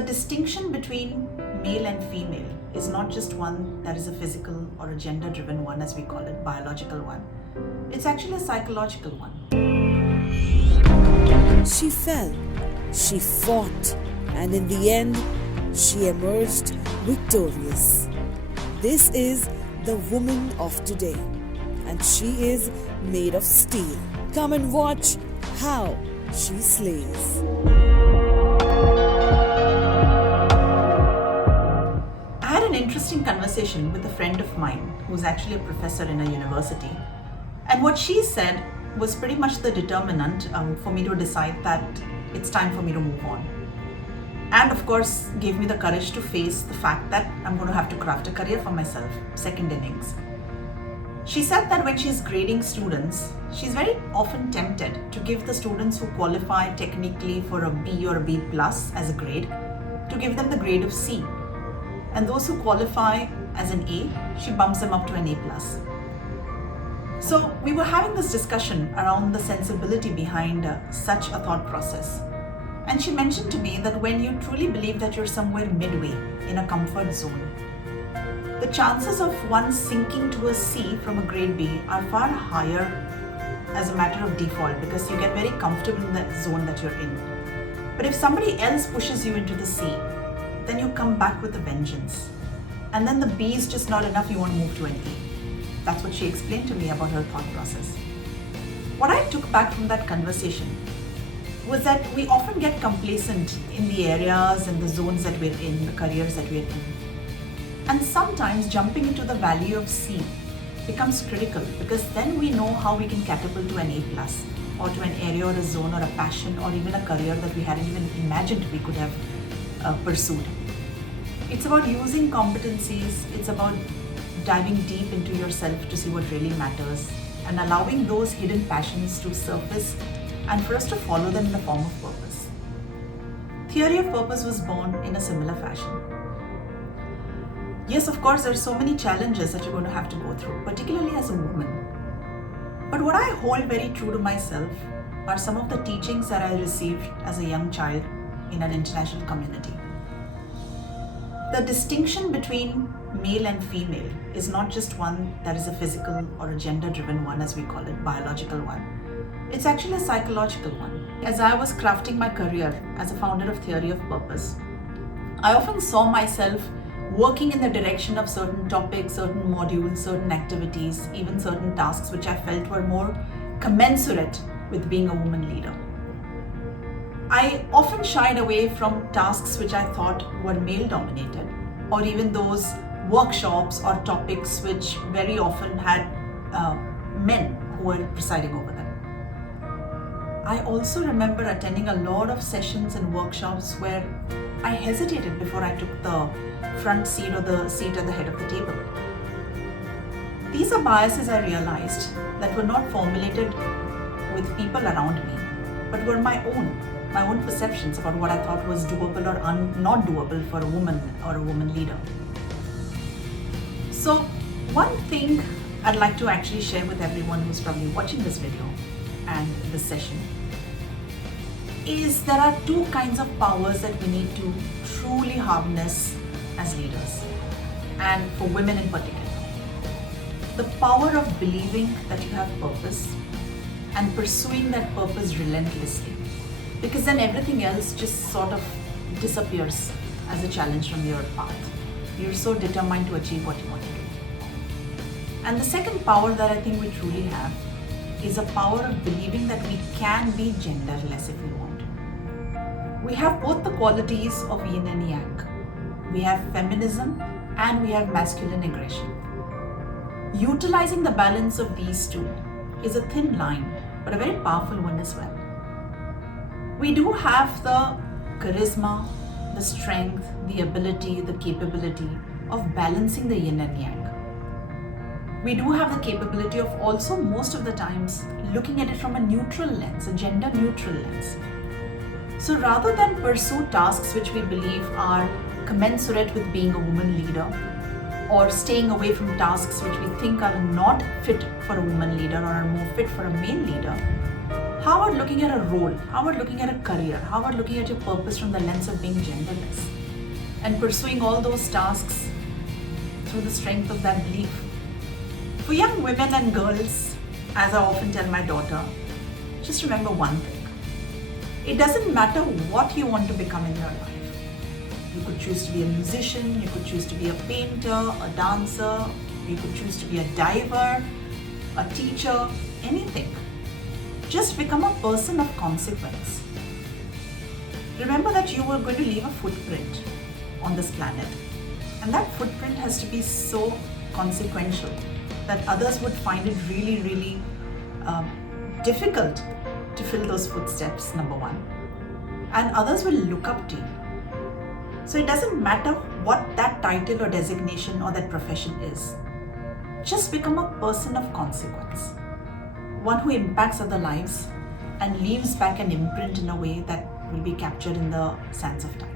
The distinction between male and female is not just one that is a physical or a gender-driven one, as we call it, biological one. It's actually a psychological one. She fell, she fought, and in the end, she emerged victorious. This is the woman of today, and she is made of steel. Come and watch how she slays. I had an interesting conversation with a friend of mine who's actually a professor in a university. And what she said was pretty much the determinant for me to decide that it's time for me to move on. And of course, gave me the courage to face the fact that I'm going to have to craft a career for myself, second innings. She said that when she's grading students, she's very often tempted to give the students who qualify technically for a B or a B plus as a grade, to give them the grade of C. And those who qualify as an A, she bumps them up to an A plus. So we were having this discussion around the sensibility behind such a thought process. And she mentioned to me that when you truly believe that you're somewhere midway in a comfort zone, the chances of one sinking to a C from a grade B are far higher as a matter of default, because you get very comfortable in that zone that you're in. But if somebody else pushes you into the C, then you come back with a vengeance. And then the B is just not enough, you want to move to an A. That's what she explained to me about her thought process. What I took back from that conversation was that we often get complacent in the areas and the zones that we're in, the careers that we're in. And sometimes jumping into the valley of C becomes critical, because then we know how we can catapult to an A plus, or to an area or a zone or a passion or even a career that we hadn't even imagined we could have pursued. It's about using competencies, it's about diving deep into yourself to see what really matters, and allowing those hidden passions to surface and for us to follow them in the form of purpose. Theory of Purpose was born in a similar fashion. Yes, of course, there are so many challenges that you're going to have to go through, particularly as a woman. But what I hold very true to myself are some of the teachings that I received as a young child in an international community. The distinction between male and female is not just one that is a physical or a gender-driven one, as we call it, biological one. It's actually a psychological one. As I was crafting my career as a founder of Theory of Purpose, I often saw myself working in the direction of certain topics, certain modules, certain activities, even certain tasks which I felt were more commensurate with being a woman leader. I often shied away from tasks which I thought were male dominated, or even those workshops or topics which very often had men who were presiding over them. I also remember attending a lot of sessions and workshops where I hesitated before I took the front seat or the seat at the head of the table. These are biases I realized that were not formulated with people around me, but were my own perceptions about what I thought was doable or not doable for a woman or a woman leader. So one thing I'd like to actually share with everyone who's probably watching this video and this session is there are two kinds of powers that we need to truly harness as leaders, and for women in particular. The power of believing that you have purpose and pursuing that purpose relentlessly, because then everything else just sort of disappears as a challenge from your path. You're so determined to achieve what you want to do. And the second power that I think we truly have is a power of believing that we can be genderless if we want. We have both the qualities of yin and yang. We have feminism and we have masculine aggression. Utilizing the balance of these two is a thin line, but a very powerful one as well. We do have the charisma, the strength, the ability, the capability of balancing the yin and yang. We do have the capability of also most of the times looking at it from a neutral lens, a gender neutral lens. So rather than pursue tasks which we believe are commensurate with being a woman leader, or staying away from tasks which we think are not fit for a woman leader or are more fit for a male leader, How about looking at a role? How about looking at a career? How about looking at your purpose from the lens of being genderless? And pursuing all those tasks through the strength of that belief. For young women and girls, as I often tell my daughter, just remember one thing. It doesn't matter what you want to become in your life. You could choose to be a musician, you could choose to be a painter, a dancer, you could choose to be a diver, a teacher, anything. Just become a person of consequence. Remember that you were going to leave a footprint on this planet. And that footprint has to be so consequential that others would find it really, really difficult to fill those footsteps, number one. And others will look up to you. So it doesn't matter what that title or designation or that profession is. Just become a person of consequence. One who impacts other lives and leaves back an imprint in a way that will be captured in the sands of time.